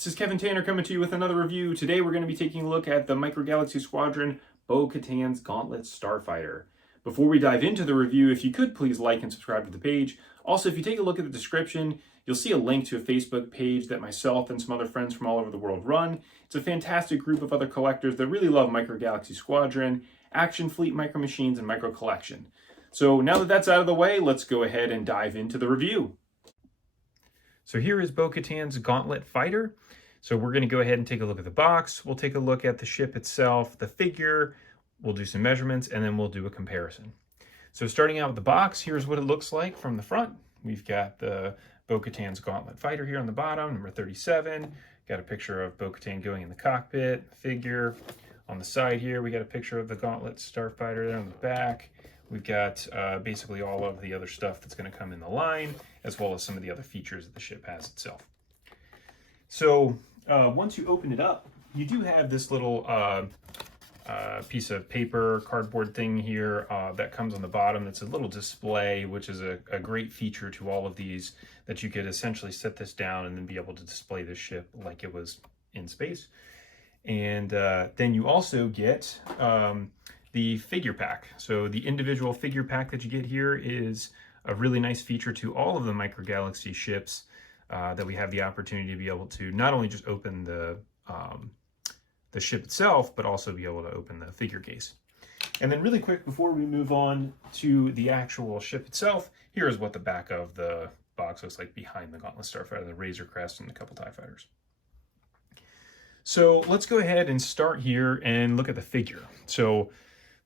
This is Kevin Tanner coming to you with another review. Today we're going to be taking a look at the Micro Galaxy Squadron Bo-Katan's Gauntlet Starfighter. Before we dive into the review, if you could please like and subscribe to the page. Also, if you take a look at the description, you'll see a link to a Facebook page that myself and some other friends from all over the world run. It's a fantastic group of other collectors that really love Micro Galaxy Squadron, Action Fleet Micro Machines, and Micro Collection. So now that that's out of the way, let's go ahead and dive into the review. So here is Bo-Katan's Gauntlet Fighter. So we're going to go ahead and take a look at the box. We'll take a look at the ship itself, the figure, we'll do some measurements, and then we'll do a comparison. So starting out with the box, here's what it looks like from the front. We've got the Bo-Katan's Gauntlet Fighter here on the bottom, number 37. Got a picture of Bo-Katan going in the cockpit, figure. On the side here, we got a picture of the Gauntlet Starfighter there on the back. We've got basically all of the other stuff that's going to come in the line, as well as some of the other features that the ship has itself. So once you open it up, you do have this little piece of paper, cardboard thing here that comes on the bottom. It's a little display, which is a great feature to all of these, that you could essentially set this down and then be able to display this ship like it was in space. And then you also get the figure pack. So the individual figure pack that you get here is a really nice feature to all of the Micro Galaxy ships that we have the opportunity to be able to not only just open the ship itself, but also be able to open the figure case. And then really quick, before we move on to the actual ship itself, here is what the back of the box looks like behind the Gauntlet Starfighter, the Razor Crest, and a couple TIE Fighters. So let's go ahead and start here and look at the figure. So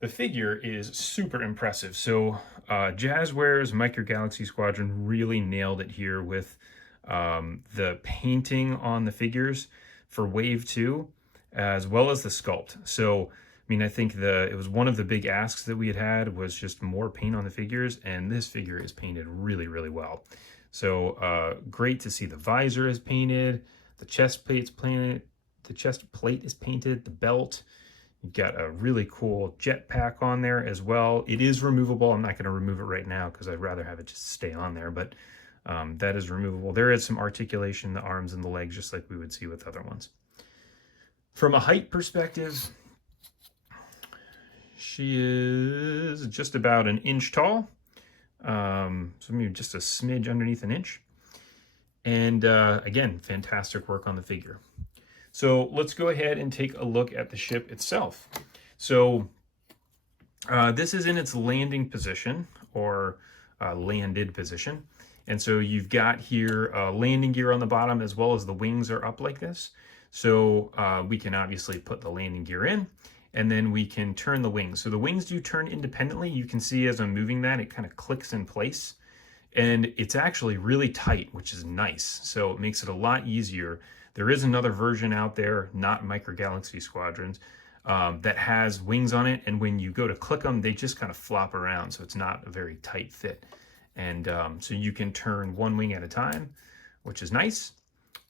the figure is super impressive. So Jazzware's Micro Galaxy Squadron really nailed it here with the painting on the figures for Wave 2, as well as the sculpt. So, I mean, I think it was one of the big asks that we had was just more paint on the figures, and this figure is painted really, really well. So great to see the visor is painted, the chest plate's painted, the chest plate is painted, the belt. You've got a really cool jetpack on there as well. It is removable. I'm not going to remove it right now because I'd rather have it just stay on there, but that is removable. There is some articulation in the arms and the legs, just like we would see with other ones. From a height perspective, she is just about an inch tall. So maybe just a smidge underneath an inch. And again, fantastic work on the figure. So let's go ahead and take a look at the ship itself. So this is in its landing position, or landed position. And so you've got here landing gear on the bottom, as well as the wings are up like this. So we can obviously put the landing gear in, and then we can turn the wings. So the wings do turn independently. You can see as I'm moving that, it kind of clicks in place. And it's actually really tight, which is nice. So it makes it a lot easier. There is another version out there, not Micro Galaxy Squadrons, that has wings on it. And when you go to click them, they just kind of flop around. So it's not a very tight fit. And so you can turn one wing at a time, which is nice.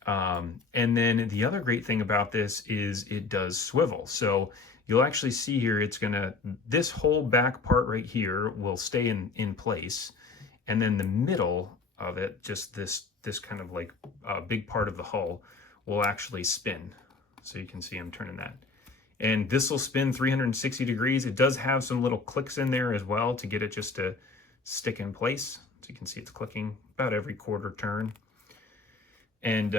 And then the other great thing about this is it does swivel. So you'll actually see here, this whole back part right here will stay in place. And then the middle of it, just this kind of like big part of the hull, will actually spin. So you can see I'm turning that. And this will spin 360 degrees. It does have some little clicks in there as well to get it just to stick in place. So you can see it's clicking about every quarter turn. And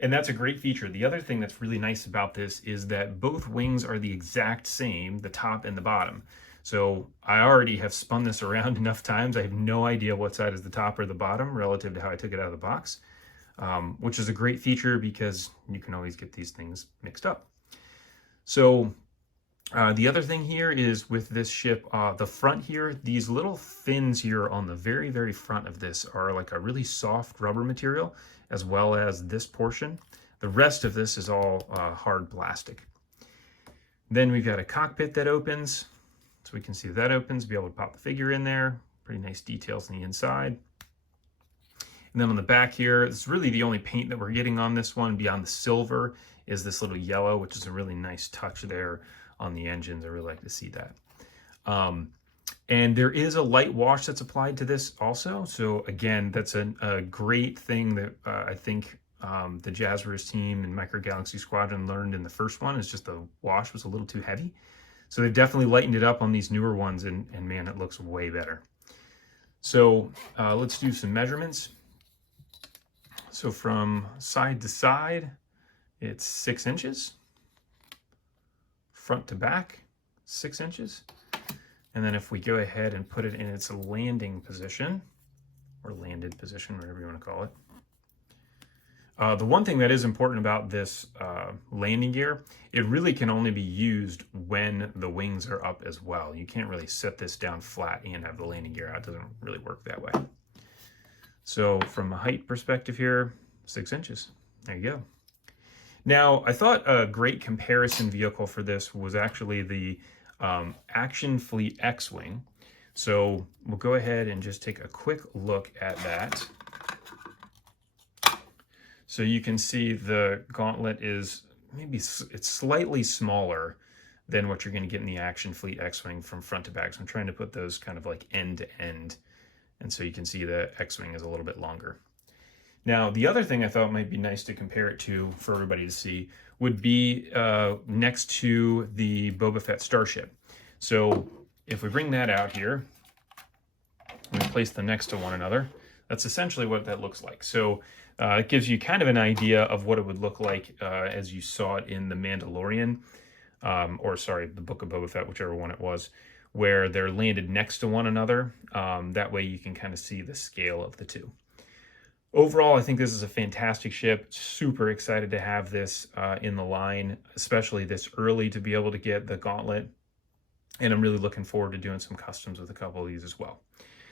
that's a great feature. The other thing that's really nice about this is that both wings are the exact same, the top and the bottom. So I already have spun this around enough times. I have no idea what side is the top or the bottom relative to how I took it out of the box, which is a great feature because you can always get these things mixed up. So the other thing here is with this ship, the front here, these little fins here on the very, very front of this are like a really soft rubber material, as well as this portion. The rest of this is all hard plastic. Then we've got a cockpit that opens. So we can see that opens, be able to pop the figure in there. Pretty nice details on the inside. And then on the back here, it's really the only paint that we're getting on this one beyond the silver is this little yellow, which is a really nice touch there on the engines. I really like to see that. And there is a light wash that's applied to this also. So again, that's a great thing that I think the Jazzwares team and Micro Galaxy Squadron learned in the first one, is just the wash was a little too heavy. So they've definitely lightened it up on these newer ones, and man, it looks way better. So let's do some measurements. So from side to side, it's 6 inches. Front to back, 6 inches. And then if we go ahead and put it in its landing position, or landed position, whatever you want to call it. The one thing that is important about this landing gear, it really can only be used when the wings are up as well. You can't really set this down flat and have the landing gear out. It doesn't really work that way. So from a height perspective here, 6 inches. There you go. Now, I thought a great comparison vehicle for this was actually the Action Fleet X-Wing. So we'll go ahead and just take a quick look at that. So you can see the Gauntlet is it's slightly smaller than what you're going to get in the Action Fleet X-Wing from front to back. So I'm trying to put those kind of like end to end. And so you can see the X-Wing is a little bit longer. Now, the other thing I thought might be nice to compare it to for everybody to see would be next to the Boba Fett Starship. So if we bring that out here and place them next to one another, that's essentially what that looks like. So it gives you kind of an idea of what it would look like as you saw it in The Mandalorian, or sorry, the Book of Boba Fett, whichever one it was, where they're landed next to one another. That way you can kind of see the scale of the two. Overall, I think this is a fantastic ship. Super excited to have this in the line, especially this early to be able to get the Gauntlet. And I'm really looking forward to doing some customs with a couple of these as well.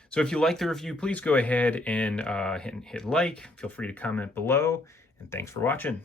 So if you like the review, please go ahead and hit like. Feel free to comment below. And thanks for watching.